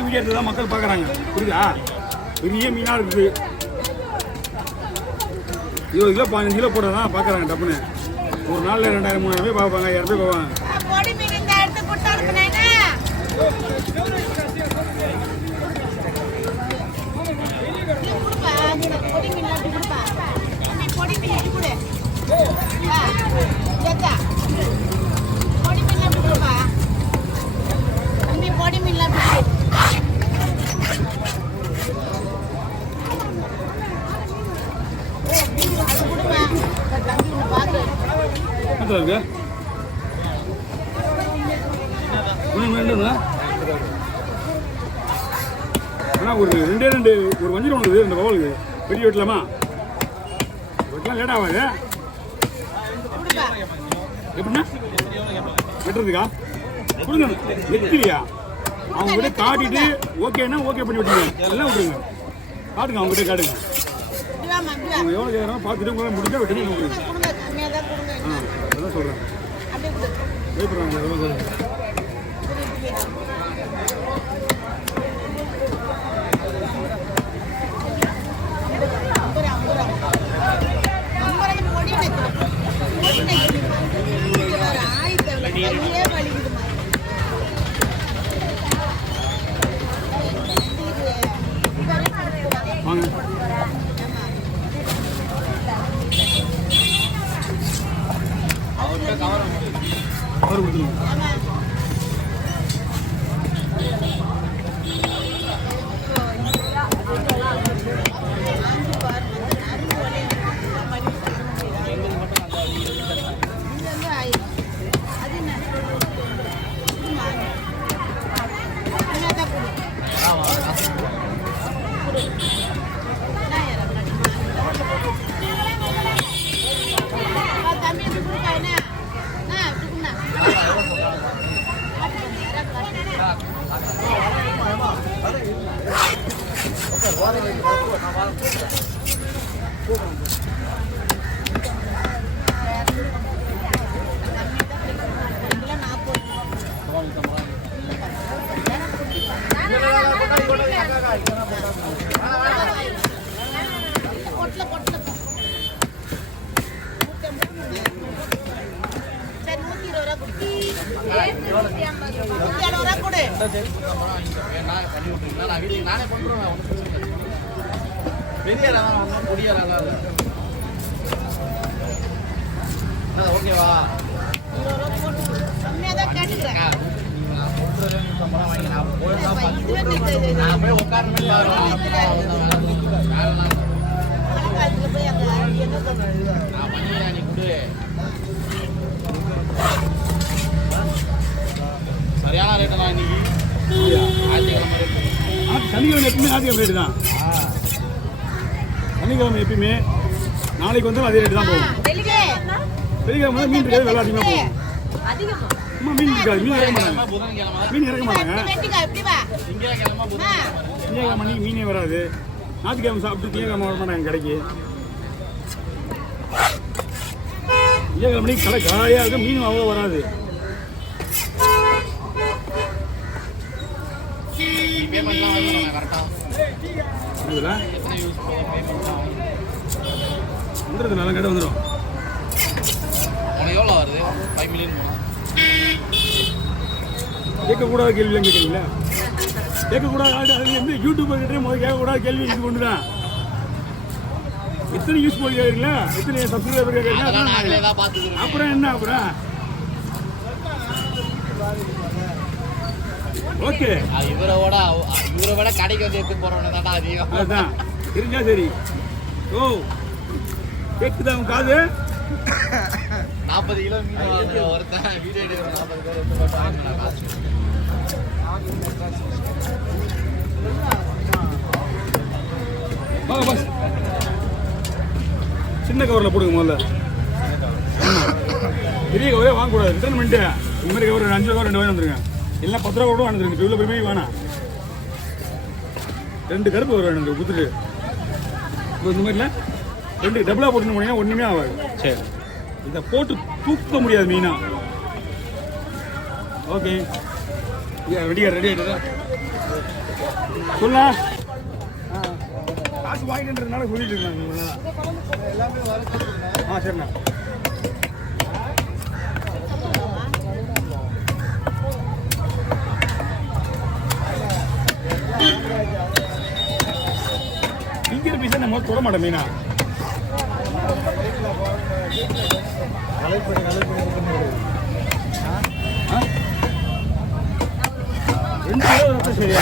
தான் வீடியோ எடுத்து தான் மக்கள் பார்க்குறாங்க. புரியுதா? பெரிய மீனாக இருக்குது. 20 கிலோ 15 கிலோ போட தான் பார்க்குறாங்க. டப்புன்னு ஒரு நாளில் 2000 3000 பேர் பார்ப்பாங்க, 1000 பேர் பார்ப்பாங்க. இருக்கு ஒரு 2 ஒரு வஞ்சிரம் ஒன்று இந்த பவலுக்கு பெரிய வெட்டலாமா? வெட்டலாம் லேட் ஆகாது. எப்படின்னா வெட்டுறதுக்கா கொடுங்க. வெட்டிலையா அவங்க கிட்ட காட்டிட்டு ஓகேன்னா ஓகே பண்ணி விட்டுருங்க. எல்லாம் விட்டுருங்க. காட்டுங்க, அவங்க கிட்ட காட்டுங்க. அவங்க எவ்வளோ கேட்குறாங்க பார்த்துட்டு உங்களால் முடிஞ்சா வெட்டி கொடுங்க. அதான் சொல்கிறேன். பயப்படுறாங்க. வாங்க கவர் கொடுத்துருங்க. ஓகேவா? சரியான ரேட்டு தான் இன்னைக்கு. சனிக்கிழமை எப்பவுமே ஞாயிற்றுக்கிழமை ரேட்டு தான். சனிக்கிழமை எப்பயுமே நாளைக்கு வந்தாலும் அதே ரேட்டு தான் போகும். வெள்ளிக்கிழமை மீன் இருக்காது, விலை அதிகமாக போகும். அம்மா மீன் இருக்காது, மீன் இறக்க மாட்டாங்க. மீன் இறக்க மாட்டாங்க. திங்கக்கிழமை மணிக்கு மீனே வராது. ஞாயிற்றுக்கிழமை சாப்பிட்டு திங்கக்கிழமை வர மாட்டாங்க கடைக்கு. திங்கக்கிழமை மணிக்கு கடை காயாக இருக்கும், மீன் அவ்வளோ வராது. வந்துடுது, நல்ல கடை வந்துடும். எவ்வளோ வருது? 5 மில்லியன் போனா கேட்கக்கூடாத கேள்விலாம் கேட்குறீங்களா? கேட்கக்கூடாது. அது வந்து யூடியூபர் கிட்டே முதல்ல கேட்கக்கூடாத கேள்வி இது கொண்டு தான். எத்தனை யூஸ் பண்ணி கேட்குறீங்களா? எத்தனை சப்ஸ்கிரைபர் கேட்குறீங்களா? அப்புறம் என்ன? அப்புறம் ஓகே, இவரை விட கடைக்கு வந்து எடுத்து போறவன தான் அதிகம். அதுதான் தெரிஞ்சா சரி. ஓ கேக்குதா உன் காது? 40 கிலோ மீன் ஒருத்தன் வீடியோ எடுக்கிற 40 பேர் எடுத்து போட்டாங்க. காசு சின்ன கவரில் போடுங்க முதல்ல. பெரிய கவரே வாங்கக்கூடாது, ரிட்டர்ன் பண்ணிட்டு இந்த மாதிரி கவர் 5 கவர் 2 வாங்கி வந்துருங்க. எல்லாம் 10 ரூபா கூட வாங்கிருங்க. இவ்வளோ பெருமையாக வேணாம். 2 கருப்பு வரும் எனக்கு குத்துட்டு. இப்போ இந்த மாதிரில 2 டபுளாக போட்டுன்னு போனீங்கன்னா ஒன்றுமே ஆகாது. சரி, இதை போட்டு தூக்க முடியாது மீனா. ஓகே, ரெடியா ரெடி ஆகிட்டு சொல்ல காசு வாங்கிட்டுன்றதுனால சொல்லிட்டு இருக்காங்க. ஆ சரிண்ணா. இங்கிற பீஸை நம்ம தொட மாட்டோம் மீனா. ரெண்டு கிலோ சரியா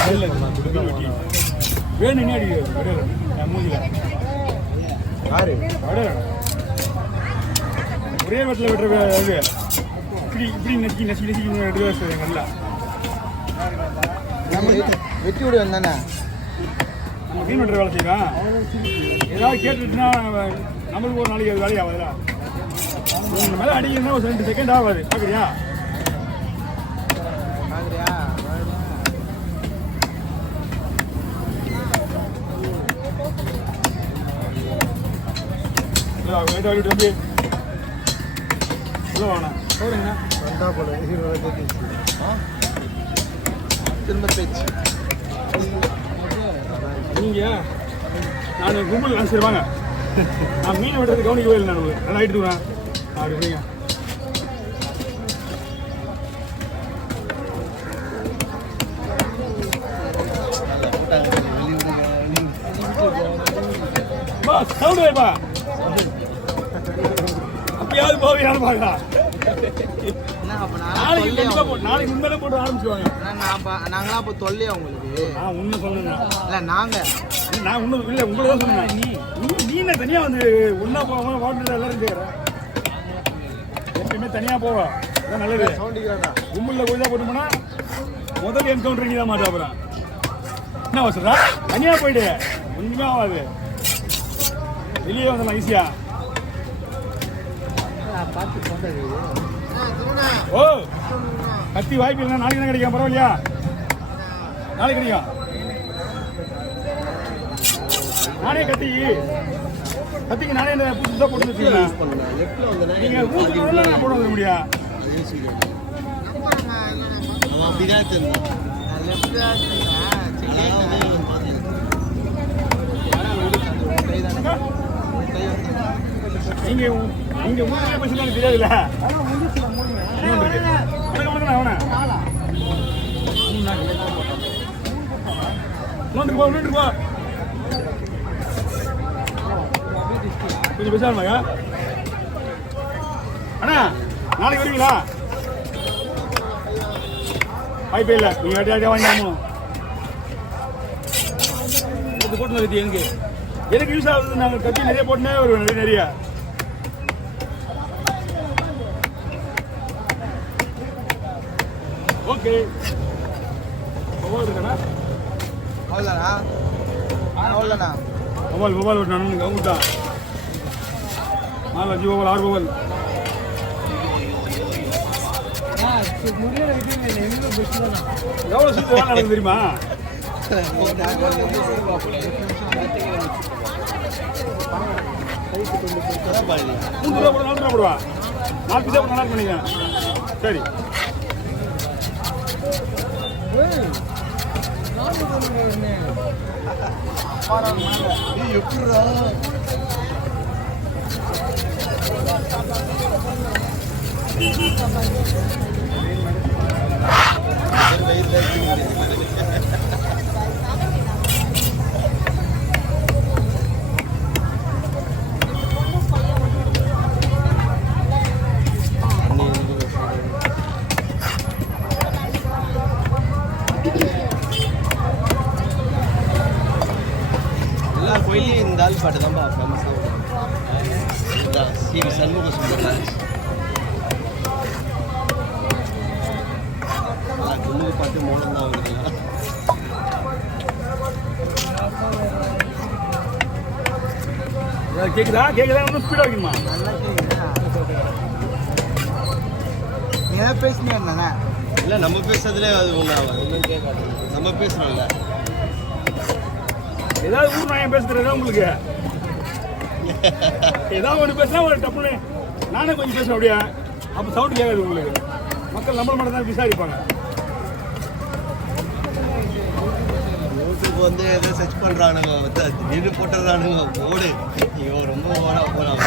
வேணும் என்ன அடிக்க மூஞ்சில ஒரே வீட்டில் விட்டுற இது இப்படி இப்படி நெச்சி நெச்சி நெச்சி எடுத்து நல்லா வெட்டி விடுவேன் தானே. நம்ம மீன் வெட்டுற வேலை செய்யலாம். ஏதாவது கேட்டுட்டுனா நம்மளுக்கு ஒரு நாளைக்கு அது வேலையை ஆகுதுடா. இந்த மேலே அடிக்கணும்னா ஒரு 2 செகண்ட் ஆகாது. பார்க்குறியா? தம்பி வாங்கண்ணா போடுங்கண்ணா. திரும்ப பேச்சு நீங்கள் நான் கும்பல் நினச்சிருவாங்க. நான் மீன் வெட்டுறது கவனிக்கவே இல்லை. நான் நல்லா ஆகிட்டு வரேன் அப்படிங்க. சவுண்ட் வைப்பா. அப்பயாவது போவியான்னு பாக்கா. நாளைக்கு உண்மையில போட்டு ஆரம்பிச்சுவாங்க. நாங்களாம் இப்போ தொல்லையா உங்களுக்கு? உண்மை சொல்லுங்க. இல்லை நாங்கள் நான் ஒன்றும் இல்லை உங்களை தான் சொன்னேன். நீ தனியாக வந்து ஒன்றா போகாம வாட்டர் எல்லாரும் செய்கிறேன். எப்பயுமே தனியாக போவா. அதான் நல்லது. கும்பலில் கொஞ்சம் போட்டு போனால் முதல் என்கவுண்டர் நீ தான் மாட்டா. அப்புறம் என்ன வசதா தனியாக போயிடு. ஒன்றுமே ஆகாது. வெளியே வந்துடலாம் ஈஸியா. ஓ கத்தி வாய்ப்பு இல்லைன்னா நாளைக்கு தான் கிடைக்கும். பரவாயில்லையா? நாளைக்கு கிடைக்கும். நானே கத்திக்கு நானே இந்த புதுசாக போட்டு வச்சுக்கலாம். நீங்கள் ஊற்றுக்கு நான் போட வர முடியா? நீங்க இங்க ஊர்ல பேசினா எனக்கு தெரியாதுல்ல. அவன கொஞ்சம் பேசாம அண்ணா நாளைக்கு வருவீங்களா? வாய்ப்பே இல்லை. நீங்க வேட்டையாடியா வாங்கிக்கணும். போட்டு கத்தி எங்க எனக்கு யூஸ் ஆகுது. நாங்கள் கத்தி நிறைய போட்டுனே வருவேன். நிறைய ஓகே இருக்கா? அவ்வளோண்ணா அவ்வளோண்ணா. மொபைல் ஒரு நன்மை அவங்கள்ட்ட 4 5 மொபைல் 6 மொபைல் எவ்வளோ சூப்பர் நடக்குது தெரியுமா? $3 போடுவா 4 போடுவா 4 பீஸா நல்லா பண்ணிக்க. சரி எப்படா கோயிலே இந்த ஆள் பாட்டு தான்ப்பா ஃபேமஸ். ஸ்ரீ சண்முக சுந்தரராஜ் குழுவு பாட்டு மூலம் தான் வருது. கேக்குதா? ஒன்றும் ஸ்பீடாக வைக்கணுமா? நல்லா கேட்குதா? நீ ஏதாவது பேசினே இருந்தானே? இல்லை நம்ம பேசுறதுலே அது ஒன்றும் கேட்காது. நம்ம பேசுகிறோம்ல ஏதாவது ஊர் நான் பேசுறதா உங்களுக்கு ஏதாவது ஒன்று பேசினா ஒரு டப்புன்னு நானே கொஞ்சம் பேசுவேன். அப்படியே அப்போ சவுண்ட் கேட்காது உங்களுக்கு. மக்கள் நம்மள மட்டும் தான் விசாரிப்பாங்க. வந்து ஏதோ சர்ச் பண்ணுறானுங்க திடீர்னு போட்டுறானுங்க ஓடு ஐயோ ரொம்ப போகிறாங்க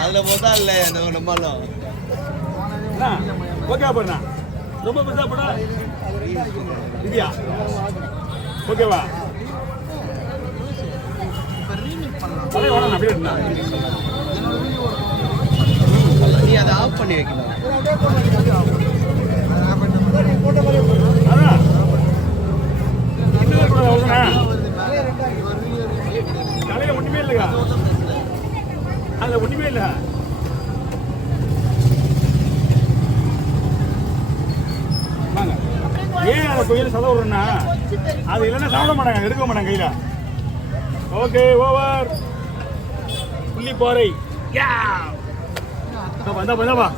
அதில் பார்த்தா இல்லை நம்மளும் ஓகே பண்ணா ரொம்ப பெருசா போடா இல்லையா ஓகேவா அதே வேணா நான் அப்படியே இருந்தா நீ அதை ஆஃப் பண்ணி வைக்கலாம் அதான் இன்னும் கூட அவசனா தலையில ஒண்ணுமே இல்லையா அதுல ஒண்ணுமே இல்லை வாங்க ஏன் அதை கோயில் செலவு விடுறேன்னா அது இல்லைன்னா சாப்பிட மாட்டாங்க எடுக்க மாட்டாங்க கையில ஓகே ஓவர் புள்ளி பாறை வந்தா